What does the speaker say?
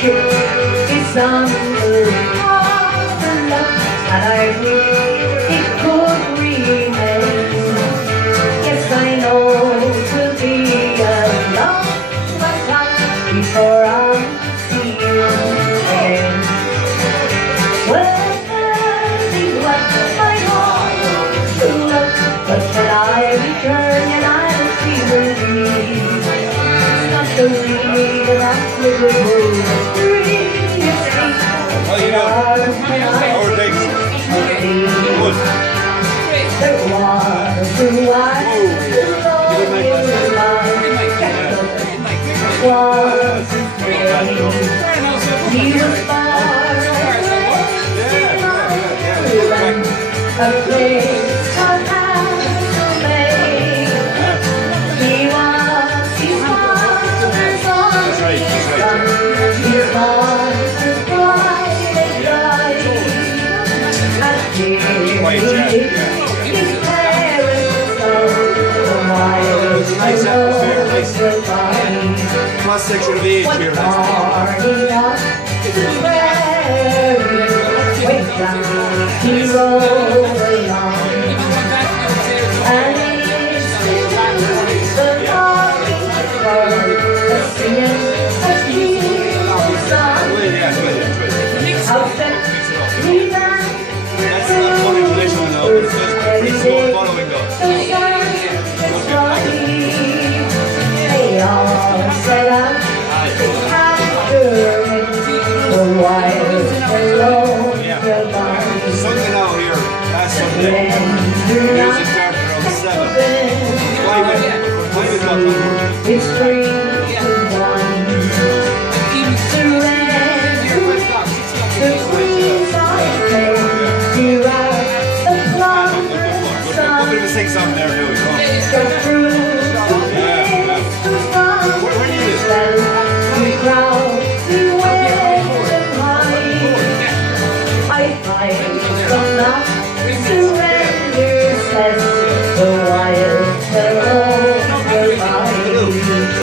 ship is on the harbor, and I wish it could remain. Yes, I know it will be a long time before I'll see you again. Well, these was my home true love, but when I return and I'll see the leaves, not the reason of Liverpool, the reason you see. How you doing? How are things? Good. There was the white lonely man was afraid. He was far away, a place called Calais. He was his father's only son. His mother's bride and died. And his parents loved the wild Nice atmosphere, nice. goodbye. Cross section of age here. Morning up to the prairie, way down he rolled along, and it's the morning bird singing a beautiful song. How that we ran That's not funny traditional now, but it does principle following though. They all set out after the wild hello goodbye. Sunday now here, last Sunday. Music started around 7. 5 o'clock. History